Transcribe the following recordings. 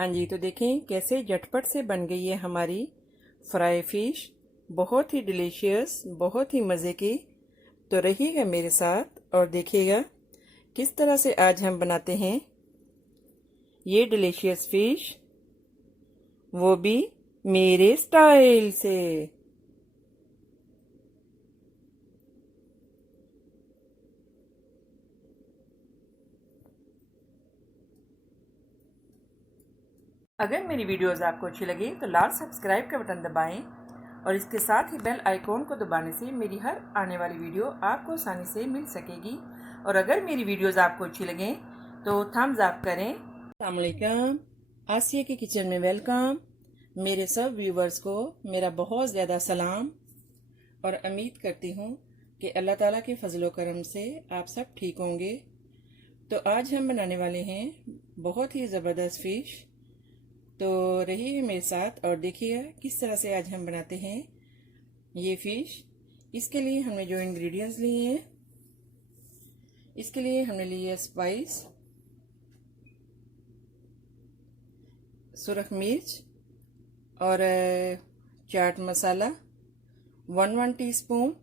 हाँ जी, तो देखें कैसे झटपट से बन गई है हमारी फ्राई फिश। बहुत ही डिलीशियस, बहुत ही मज़े की। तो रहिएगा मेरे साथ और देखिएगा किस तरह से आज हम बनाते हैं ये डिलीशियस फिश, वो भी मेरे स्टाइल से। अगर मेरी वीडियोस आपको अच्छी लगे तो लाल सब्सक्राइब का बटन दबाएं और इसके साथ ही बेल आइकॉन को दबाने से मेरी हर आने वाली वीडियो आपको आसानी से मिल सकेगी। और अगर मेरी वीडियोस आपको अच्छी लगें तो थम्स अप करें। अस्सलाम वालेकुम, आसिया की किचन में वेलकम। मेरे सब व्यूवर्स को मेरा बहुत ज़्यादा सलाम और उम्मीद करती हूँ कि अल्लाह ताला के फजलो करम से आप सब ठीक होंगे। तो आज हम बनाने वाले हैं बहुत ही ज़बरदस्त फ़िश। तो रहिए मेरे साथ और देखिए किस तरह से आज हम बनाते हैं ये फ़िश। इसके लिए हमने जो इंग्रेडिएंट्स लिए हैं, इसके लिए हमने लिए स्पाइस, सुरख मिर्च और चाट मसाला 1 टीस्पून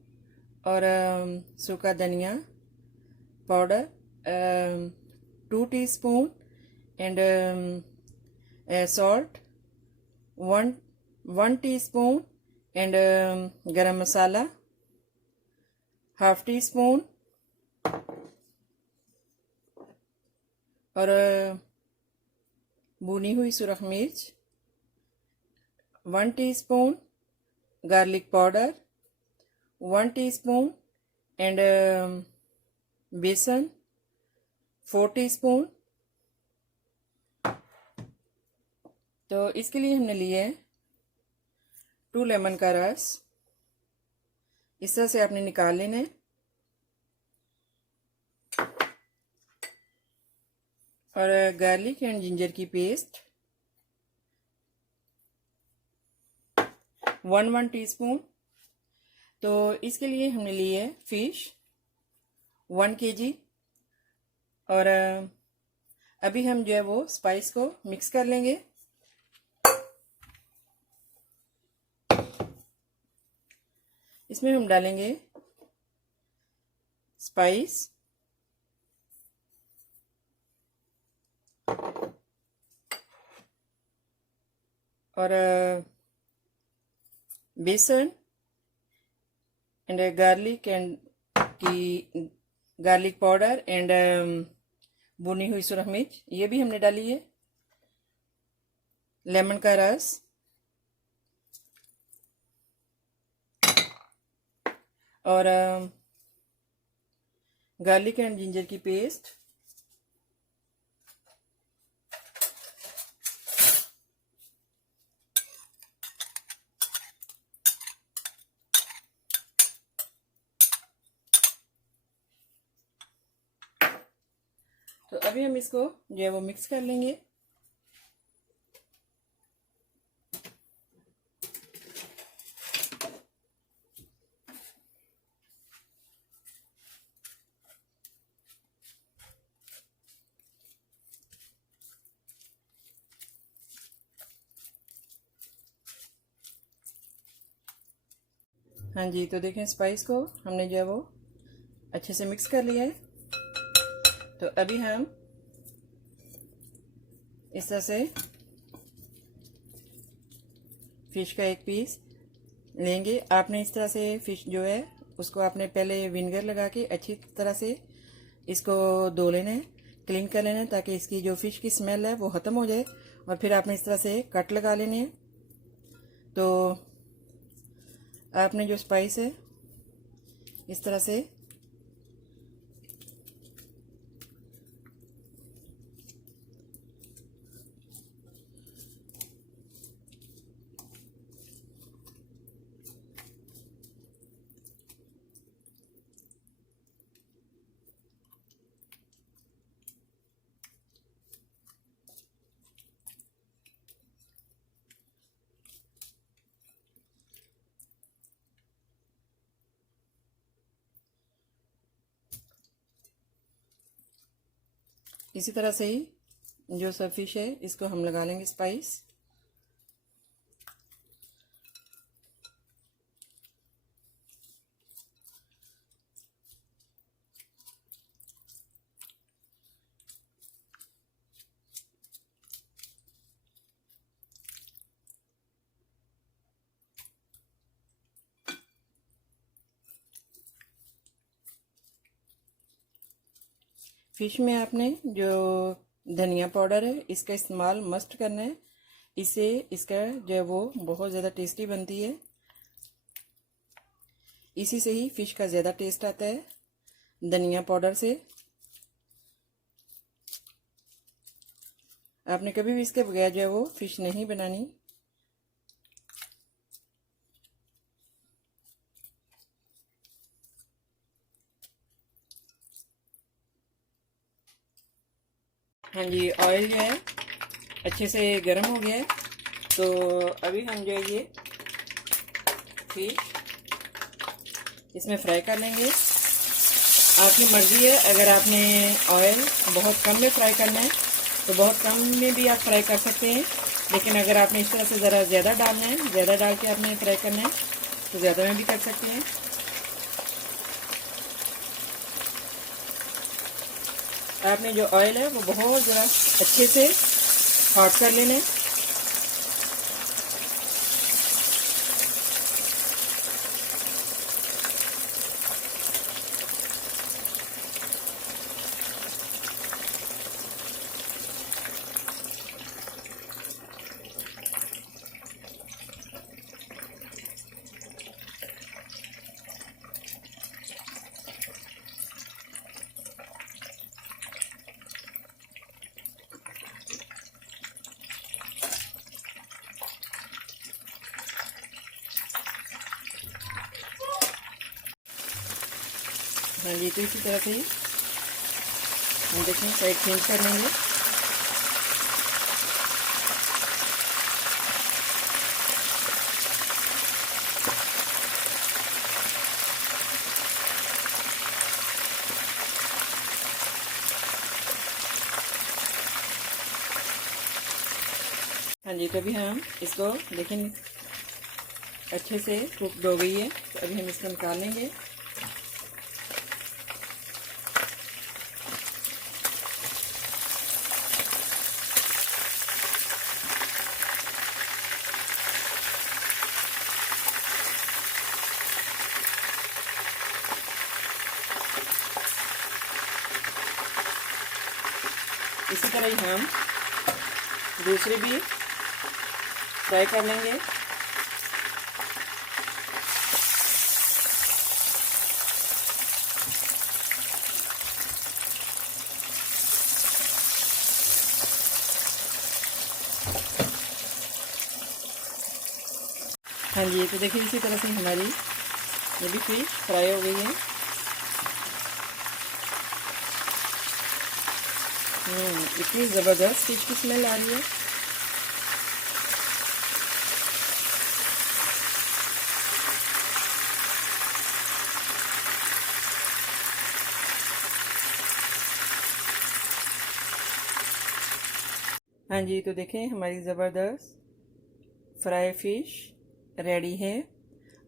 और सूखा धनिया powder 2 teaspoon and salt 1 teaspoon and गरम मसाला ½ टीस्पून और भुनी हुई सुरख मिर्च 1 teaspoon, garlic powder 1 teaspoon and बेसन 4 टीस्पून। तो इसके लिए हमने लिए 2 लेमन का रस। इस तरह से आपने निकाल लेना है और गार्लिक एंड जिंजर की पेस्ट 1 टीस्पून। तो इसके लिए हमने लिए है फिश 1 kg और अभी हम जो है वो स्पाइस को मिक्स कर लेंगे। इसमें हम डालेंगे स्पाइस और बेसन एंड गार्लिक पाउडर एंड भुनी हुई सुरख मिर्च ये भी हमने डाली है, लेमन का रस और गार्लिक एंड जिंजर की पेस्ट तो अभी हम इसको जो है वो मिक्स कर लेंगे। हाँ जी, तो देखें स्पाइस को हमने जो है वो अच्छे से मिक्स कर लिया है। तो अभी हम इस तरह से फिश का एक पीस लेंगे। आपने इस तरह से फिश जो है उसको आपने पहले विनेगर लगा के अच्छी तरह से इसको धो लेना है, क्लीन कर लेना है ताकि इसकी जो फिश की स्मेल है वो ख़त्म हो जाए। और फिर आपने इस तरह से कट लगा लेने हैं। तो आपने जो स्पाइस है इस तरह से इसी तरह से ही जो सब फिश है इसको हम लगा लेंगे स्पाइस। फिश में आपने जो धनिया पाउडर है इसका इस्तेमाल मस्ट करना है, इससे इसका जो है वो बहुत ज़्यादा टेस्टी बनती है। इसी से ही फिश का ज़्यादा टेस्ट आता है, धनिया पाउडर से। आपने कभी भी इसके बगैर जो है वो फिश नहीं बनानी। हाँ जी, ऑयल जो है अच्छे से गर्म हो गया है, तो अभी हम जो है ये फिश इसमें फ्राई कर लेंगे। आपकी मर्ज़ी है, अगर आपने ऑयल बहुत कम में फ्राई करना है तो बहुत कम में भी आप फ्राई कर सकते हैं, लेकिन अगर आपने इस तरह से ज़रा ज़्यादा डालना है, ज़्यादा डाल के आपने फ्राई करना है तो ज़्यादा में भी कर सकते हैं। आपने जो ऑयल है वो बहुत ज़रा अच्छे से हॉट कर लेना है। हाँ जी, तो इसी तरह से ही हम देखें साइड चेंज कर लेंगे। हाँ जी, तो अभी हम इसको देखें अच्छे से कुक हो गई है, तो अभी हम इसको निकाल लेंगे। इसी तरह ही हम दूसरी भी फ्राई कर लेंगे। हाँ जी, तो देखिए इसी तरह से हमारी ये भी फिश फ्राई हो गई है। इतनी ज़बरदस्त फिश की स्मेल आ रही है। हाँ जी, तो देखें हमारी ज़बरदस्त फ्राई फिश रेडी है।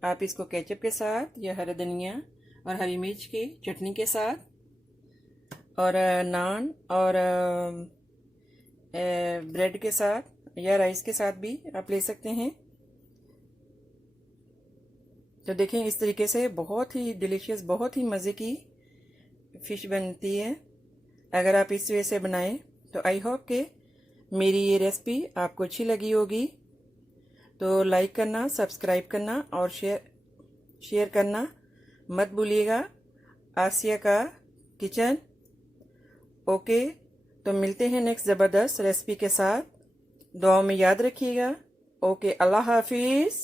आप इसको केचप के साथ या हरा धनिया और हरी मिर्च की चटनी के साथ और नान और ब्रेड के साथ या राइस के साथ भी आप ले सकते हैं। तो देखें इस तरीके से बहुत ही डिलीशियस, बहुत ही मज़े की फ़िश बनती है। अगर आप इस वे से बनाएं तो आई होप कि मेरी ये रेसिपी आपको अच्छी लगी होगी। तो लाइक करना, सब्सक्राइब करना और शेयर करना मत भूलिएगा। आसिया का किचन। ओके, तो मिलते हैं नेक्स्ट ज़बरदस्त रेसिपी के साथ। दुआओं में याद रखिएगा। ओके, अल्लाह हाफिज़।